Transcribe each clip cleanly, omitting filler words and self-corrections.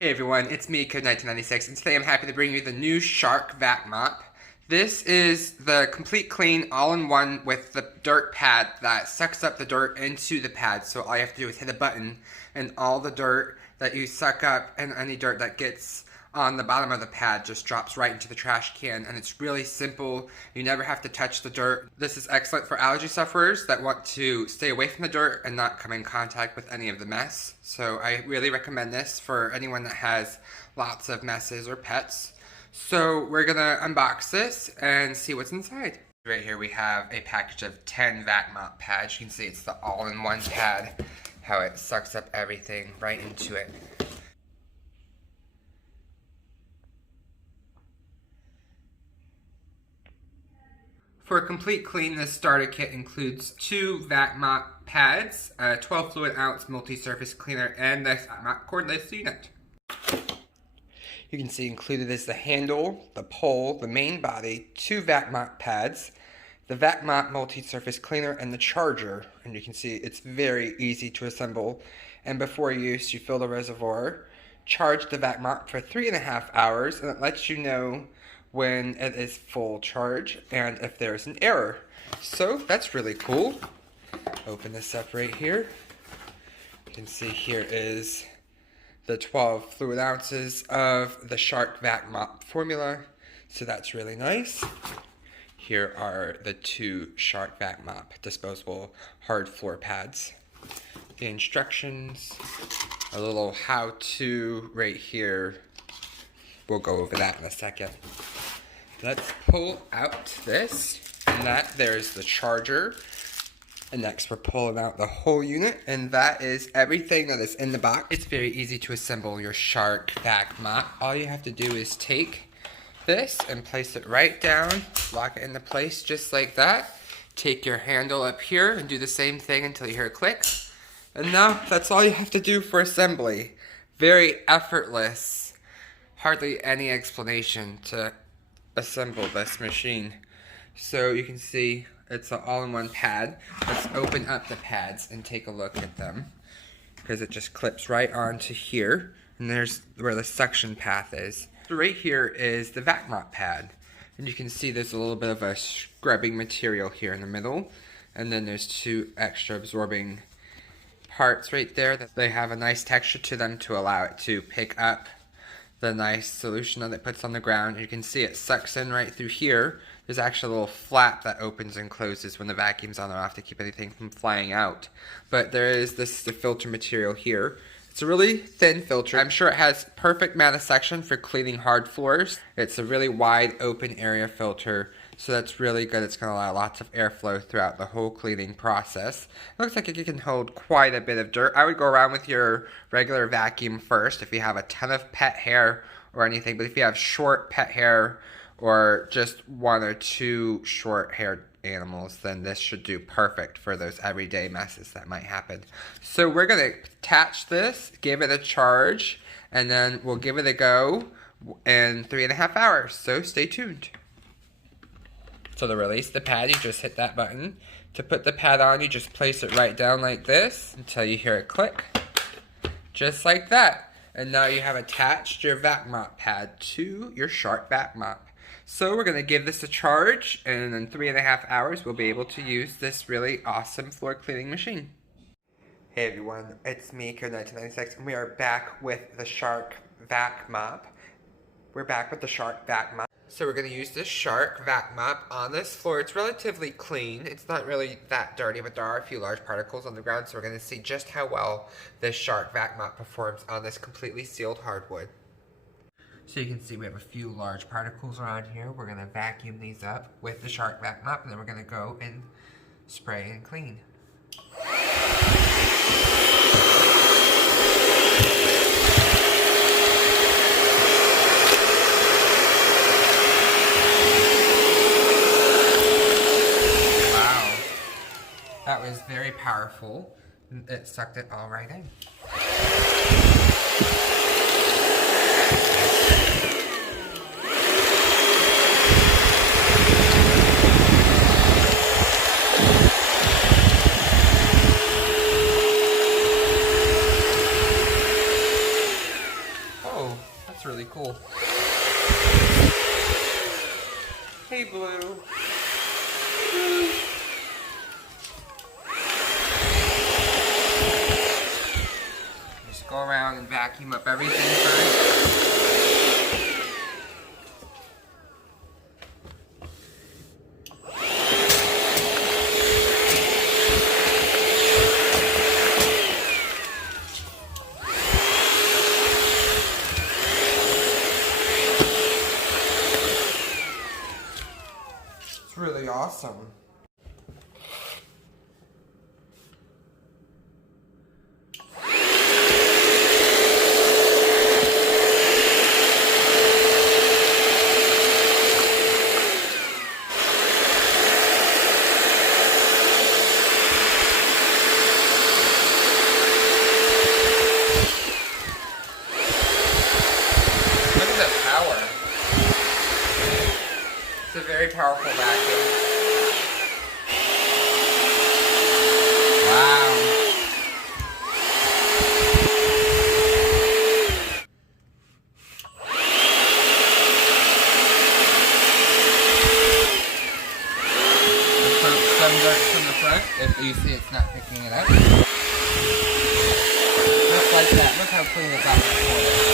Hey everyone, it's me, Code1996, and today I'm happy to bring you the new Shark VACMOP. This is the complete clean all-in-one with the dirt pad that sucks up the dirt into the pad. So all you have to do is hit a button and all the dirt that you suck up and any dirt that gets on the bottom of the pad just drops right into the trash can, and it's really simple. You never have to touch the dirt. This is excellent for allergy sufferers that want to stay away from the dirt and not come in contact with any of the mess. So I really recommend this for anyone that has lots of messes or pets. So we're gonna unbox this and see what's inside. Right here we have a package of 10 VACMOP pads. You can see it's the all-in-one pad, how it sucks up everything right into it. For a complete clean, this starter kit includes 2 VACMOP pads, a 12 fluid ounce multi-surface cleaner, and this VACMOP cordless unit. You can see included is the handle, the pole, the main body, 2 VACMOP pads, the VACMOP multi-surface cleaner, and the charger. And you can see it's very easy to assemble. And before use, you fill the reservoir, charge the VACMOP for 3.5 hours, and it lets you know when it is full charge and if there's an error. So that's really cool. Open this up right here. You can see here is the 12 fluid ounces of the Shark VACMOP formula. So that's really nice. Here are the 2 Shark VACMOP disposable hard floor pads. The instructions, a little how-to right here. We'll go over that in a second. Let's pull out this, and there's the charger. And next we're pulling out the whole unit, and that is everything that is in the box. It's very easy to assemble your Shark VACMOP. All you have to do is take this and place it right down, lock it into place just like that. Take your handle up here and do the same thing until you hear a click. And now that's all you have to do for assembly. Very effortless. Hardly any explanation to assemble this machine. So you can see it's an all-in-one pad. Let's open up the pads and take a look at them, because it just clips right onto here, and there's where the suction path is. So right here is the VACMOP pad, and you can see there's a little bit of a scrubbing material here in the middle, and then there's 2 extra absorbing parts right there that they have a nice texture to them to allow it to pick up the nice solution that it puts on the ground. You can see it sucks in right through here. There's actually a little flap that opens and closes when the vacuum's on or off to keep anything from flying out. But there is the filter material here. It's a really thin filter. I'm sure it has perfect manosection for cleaning hard floors. It's a really wide open area filter, so that's really good. It's going to allow lots of airflow throughout the whole cleaning process. It looks like it can hold quite a bit of dirt. I would go around with your regular vacuum first if you have a ton of pet hair or anything, but if you have short pet hair or just 1 or 2 short-haired animals, then this should do perfect for those everyday messes that might happen. So we're going to attach this, give it a charge, and then we'll give it a go in 3.5 hours. So stay tuned. So to release the pad, you just hit that button. To put the pad on, you just place it right down like this until you hear it click. Just like that. And now you have attached your VACMOP pad to your Shark VACMOP. So we're going to give this a charge, and in 3.5 hours we'll be able to use this really awesome floor cleaning machine. Hey everyone, it's me, Code1996, and we are back with the Shark VACMOP. We're back with the Shark VACMOP. So we're going to use this Shark VACMOP on this floor. It's relatively clean. It's not really that dirty, but there are a few large particles on the ground, so we're going to see just how well this Shark VACMOP performs on this completely sealed hardwood. So you can see we have a few large particles around here. We're going to vacuum these up with the Shark VACMOP, and then we're going to go and spray and clean. Wow. That was very powerful. It sucked it all right in. Oh, that's really cool. Hey, Blue. Just go around and vacuum up everything first. It's really awesome. Look at the power. It's a very powerful vacuum. Wow. Some dirt from the front, if you see it's not picking it up. Just like that. Look how clean it got before.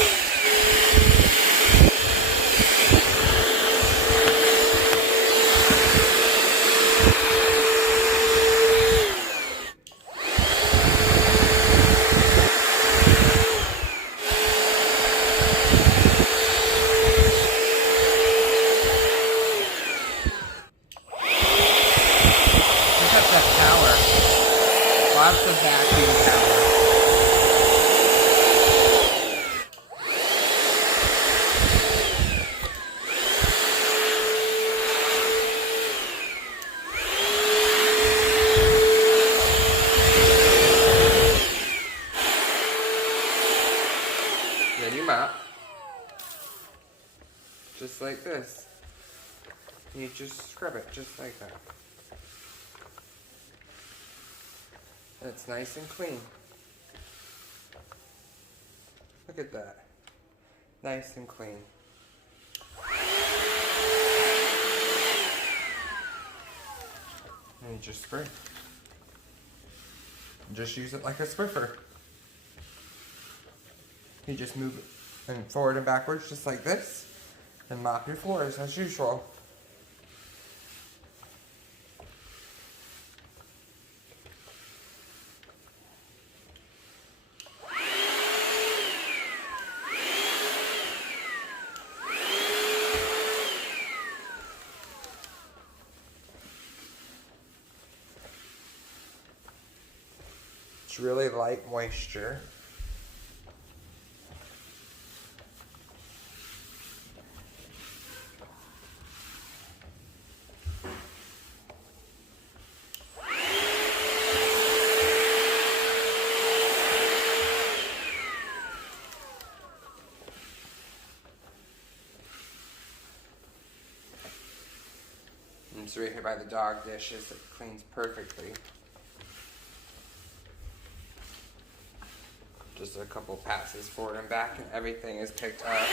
Look at that power. Lots of vacuum power. Then you mop. Just like this. You just scrub it just like that. It's nice and clean. Look at that. Nice and clean. And you just spray. Just use it like a Swiffer. You just move it and forward and backwards just like this and mop your floors as usual. It's really light moisture. And it's right here by the dog dishes. It cleans perfectly. Just a couple passes forward and back and everything is picked up.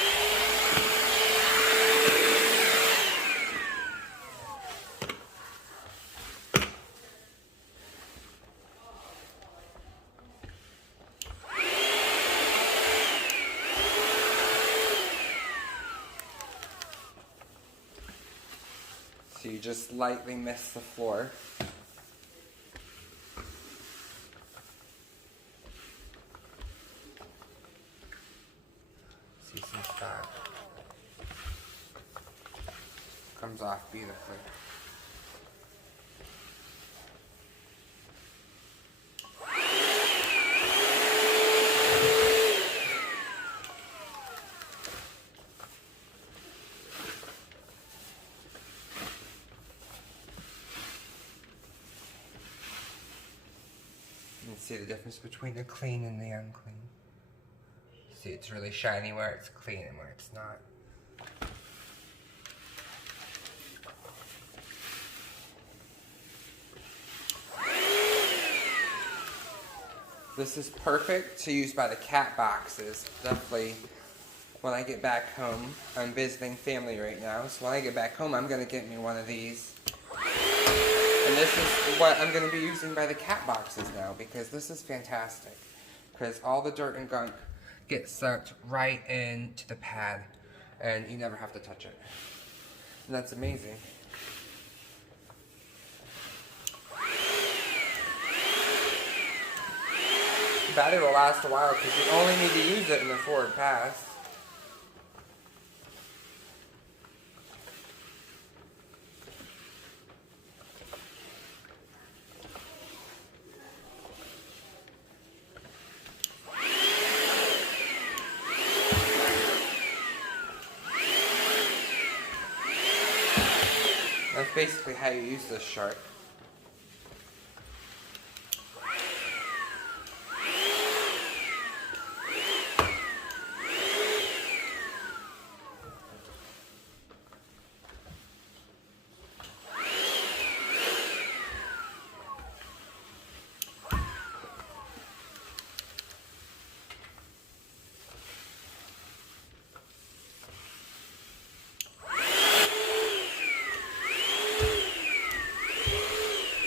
So you just lightly mist the floor. See some stock. Comes off beautifully. You can see the difference between the clean and the unclean. See, it's really shiny where it's clean and where it's not. This is perfect to use by the cat boxes. Definitely when I get back home. I'm visiting family right now, so when I get back home, I'm going to get me one of these. And this is what I'm going to be using by the cat boxes now, because this is fantastic. Because all the dirt and gunk gets sucked right into the pad, and you never have to touch it. And that's amazing. The battery will last a while because you only need to use it in the forward pass. That's basically how you use this shark.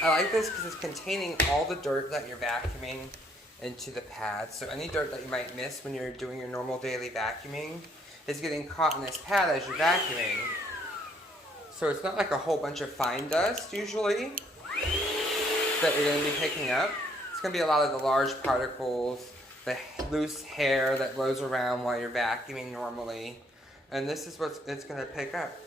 I like this because it's containing all the dirt that you're vacuuming into the pad. So any dirt that you might miss when you're doing your normal daily vacuuming is getting caught in this pad as you're vacuuming. So it's not like a whole bunch of fine dust usually that you're going to be picking up. It's going to be a lot of the large particles, the loose hair that blows around while you're vacuuming normally. And this is what it's going to pick up.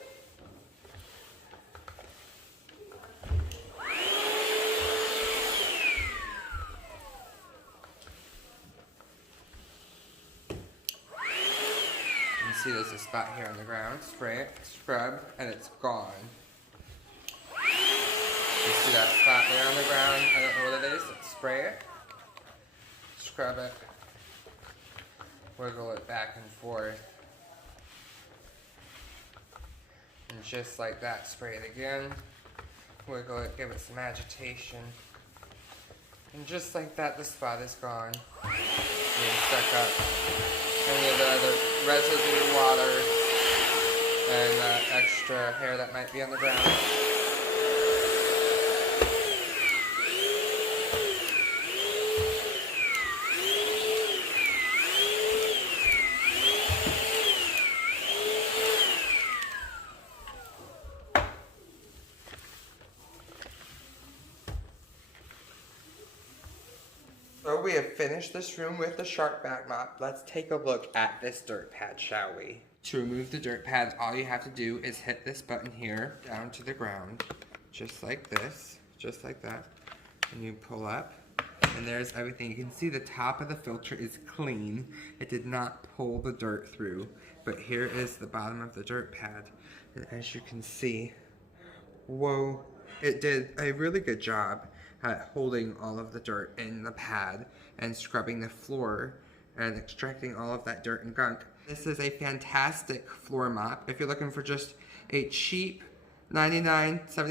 See, there's a spot here on the ground. Spray it, scrub, and it's gone. You see that spot there on the ground? I don't know what it is. Spray it, scrub it, wiggle it back and forth. And just like that, spray it again, wiggle it, give it some agitation. And just like that, the spot is gone. You suck up any of the other residue water and extra hair that might be on the ground. So we have finished this room with the shark VACMOP. Let's take a look at this dirt pad, shall we? To remove the dirt pads, all you have to do is hit this button here down to the ground, just like this, just like that. And you pull up, and there's everything. You can see the top of the filter is clean. It did not pull the dirt through, but here is the bottom of the dirt pad. And as you can see, whoa, it did a really good job at holding all of the dirt in the pad and scrubbing the floor and extracting all of that dirt and gunk. This is a fantastic floor mop. If you're looking for just a cheap $79 to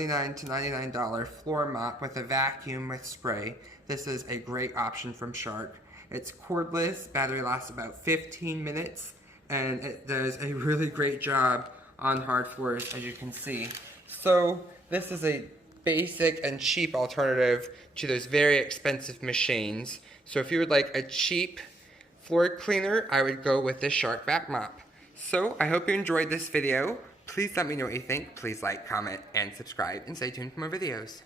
$99 floor mop with a vacuum with spray, this is a great option from Shark. It's cordless, battery lasts about 15 minutes, and it does a really great job on hard floors, as you can see. So this is a basic and cheap alternative to those very expensive machines. So if you would like a cheap floor cleaner, I would go with the Shark VACMOP. So I hope you enjoyed this video. Please let me know what you think. Please like, comment, and subscribe, and stay tuned for more videos.